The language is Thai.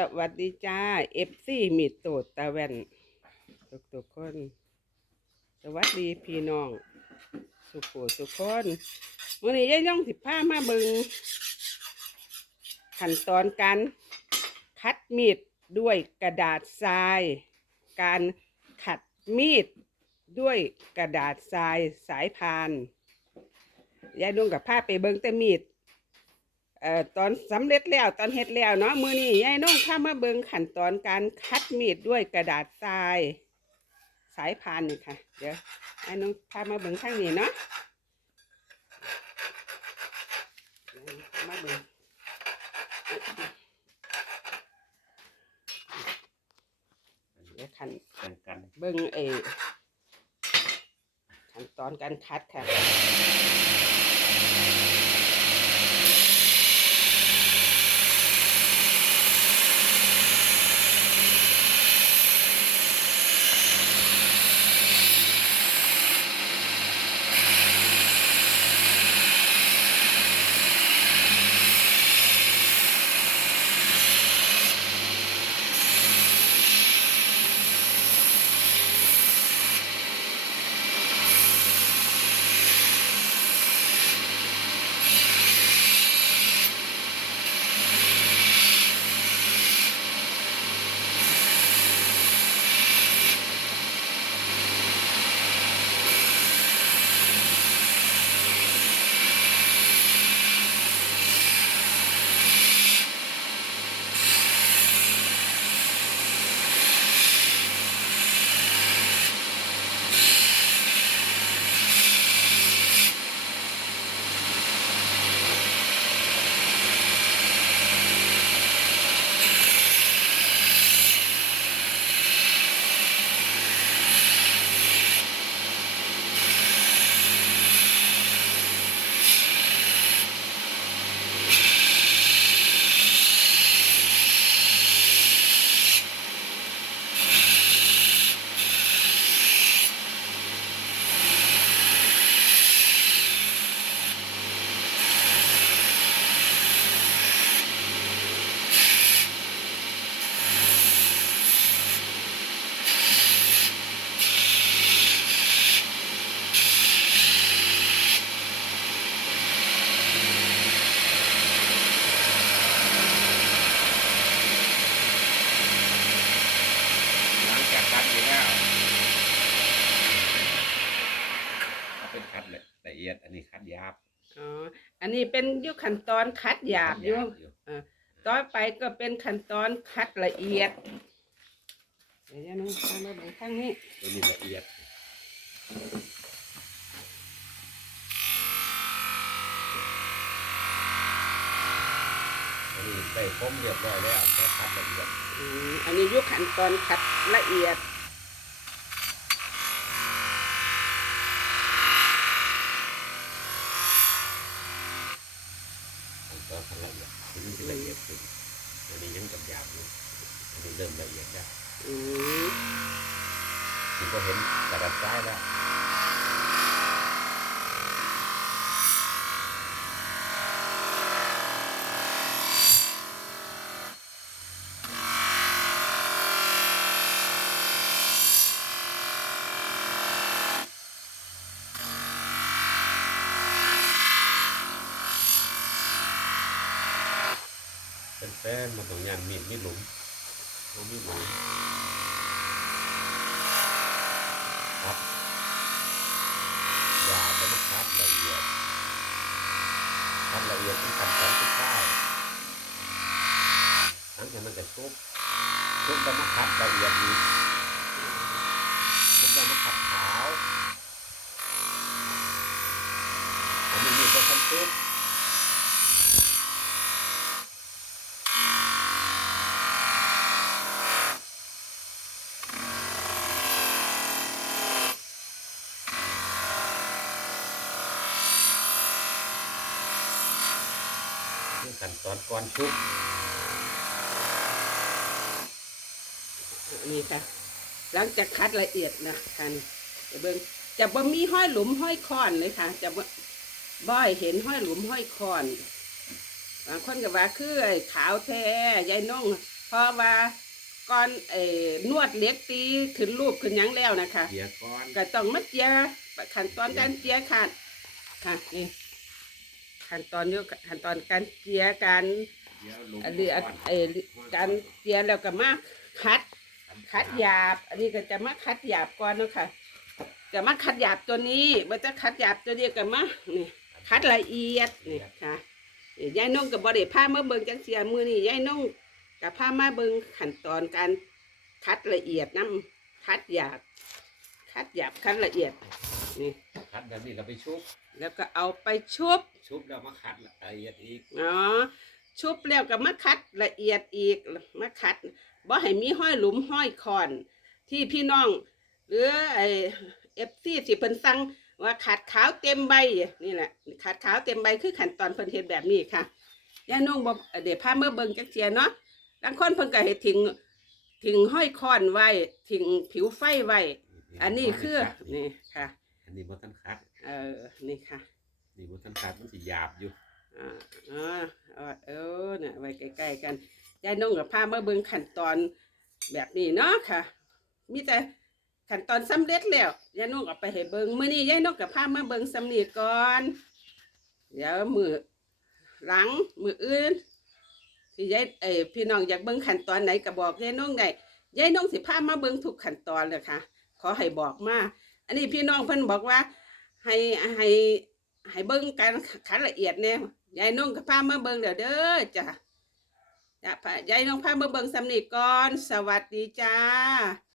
สวัสดีจ้าเอฟซีมีโตดตาแว่นทุกทุกๆคน สวัสดีพี่น้อง สุขสุขคนวันนี้ยายย่องสิบผ้ามาเบิงขั้นตอนการคัดมีดด้วยกระดาษทราย การขัดมีดด้วยกระดาษทรายสายพานยายดวงกับผ้าไปเบิงแต่มีด เอ่อตอนสำเร็จแล้วตอนเฮ็ดแล้วเนาะมือนี้ยายน้องพามาเบิงขั้นตอนการคัดมีดด้วยกระดาษทราย สายพานนี่ค่ะ เดี๋ยวยายน้องพามาเบิงข้างนี้เนาะมาเบิงเดี๋ยวขั้นกันเบิงเออขั้นตอนการคัดค่ะ นนี้เป็นอยุขั้นตอนคัดหยาบอยู่อยู่ต่อไปก็เป็นขั้นตอนคัดละเอียด เดี๋ยวน้องทำมาเบิ่งข้างนี้ตัวนี้ละเอียดอันนี้ได้คมเรียบร้อยแล้วแค่คัดละเอียด อืมอันนี้อยุขั้นตอนคัดละเอียด ขั้นตอนคัดละเอียดถึงจะละเอียดขึ้นอันนี้ยังกับหยาบอยู่อันนี้เริ่มละเอียดแล้วอืมคุณก็เห็นกระดาษทรายแล้ว แฟนมันต้องยานมีดมีดหลุมเอามีดหลุมครับยาจะมาคัดละเอียดคัดละเอียดเป็นขั้นตอนสุดท้ายหลังจากนั้นก็ชุบชุบแล้วมาคัดละเอียดอีกชุบแล้วมาคัดขาวอันนี้มีดก็คันชุบ คือขั้นตอนก่อนชุบอันนี้ค่ะ หลังจากคัดละเอียดนะคันจะเบิ่งจะบ่มีห้อยหลุมห้อยคอนเลยค่ะ จะบ่บ่อยเห็นห้อยหลุมห้อยคอนบางคนก็ว่าคือไอ้ขาวแท้ยายน้องเพราะว่าก่อนเอ่อนวดเหล็กตีขึ้นรูปขึ้นหยังแล้วนะคะเกียร์ก้อนก็ต้องมาเจียขั้นตอนการเจียขาดค่ะนี่ ขั้นตอนอยู่ขั้นตอนการเจียการเกียร์ลงอันนี้อันก้อนเอ่อการเจียแล้วก็มาคัด คัดหยาบ อันนี้ก็จะมาคัดหยาบก่อนเนาะค่ะจะมาคัดหยาบตัวนี้มันจะคัดหยาบตัวนี้ก็มานี่คัดละเอียดนี่ค่ะนี่ยายนุ่งกับบริผ้ามาเบิ่งจังเสียมือนี่ยายนุ่งกับผ้ามาเบิ่งขั้นตอนการคัดละเอียดน้ำคัดหยาบคัดหยาบคัดละเอียด นี่คัดแบบนี้เราไปชุบ แล้วก็เอาไปชุบ ชุบแล้วมาคัดละเอียดอีกอ๋อชุบแล้วก็มาคัดละเอียดอีกมาคัดบ่ให้มีห้อยหลุมห้อยคอน ที่พี่น้อง หรือไอเอฟซีสิเพิ่นสั่งว่าขัดขาวเต็มใบนี่แหละขัดขาวเต็มใบคือขั้นตอนเพิ่นเฮ็ดแบบนี้ค่ะย่าน้องบ่เดี๋ยวพาเมื่อเบิ่งจักเทียเนาะบางคนเพิ่นก็เฮ็ดทิ้งทิ้งห้อยคอนไว้ทิ้งผิวไฟไว้ อันนี้คือนี่ค่ะ อันนี้บ่ทันคัดเออ นี่ค่ะ นี่บ่ทันคัดมันสิหยาบอยู่อ่าอ่าอ่าเออเนี่ยไว้ใกล้ๆกันยายน้องกับพามาเบิ่งขั้นตอนแบบนี้เนาะค่ะ มีแต่ขั้นตอนสำเร็จแล้วยายน้องเอาไปให้เบิ่งมื้อนี้ยายน้องกับพามาเบิ่งสำนีก่อนเดี๋ยวมือหลังมืออื่นสิยายเอ้ยพี่น้องอยากเบิ่งขั้นตอนไหนก็บอกยายน้องได้ยายน้องสิพามาเบิ่งทุกขั้นตอนเลยค่ะ ขอให้บอกมา อันนี้พี่น้องเพิ่นบอกว่า ให้ให้ให้เบิ้งการขันละเอียดเนี่ยยายน้องก็พามาเบิ่งเดี๋ยวเด้อจ้ะจ้ะยายน้องพามาเบิ้งสำนีก่อน สวัสดีจ้า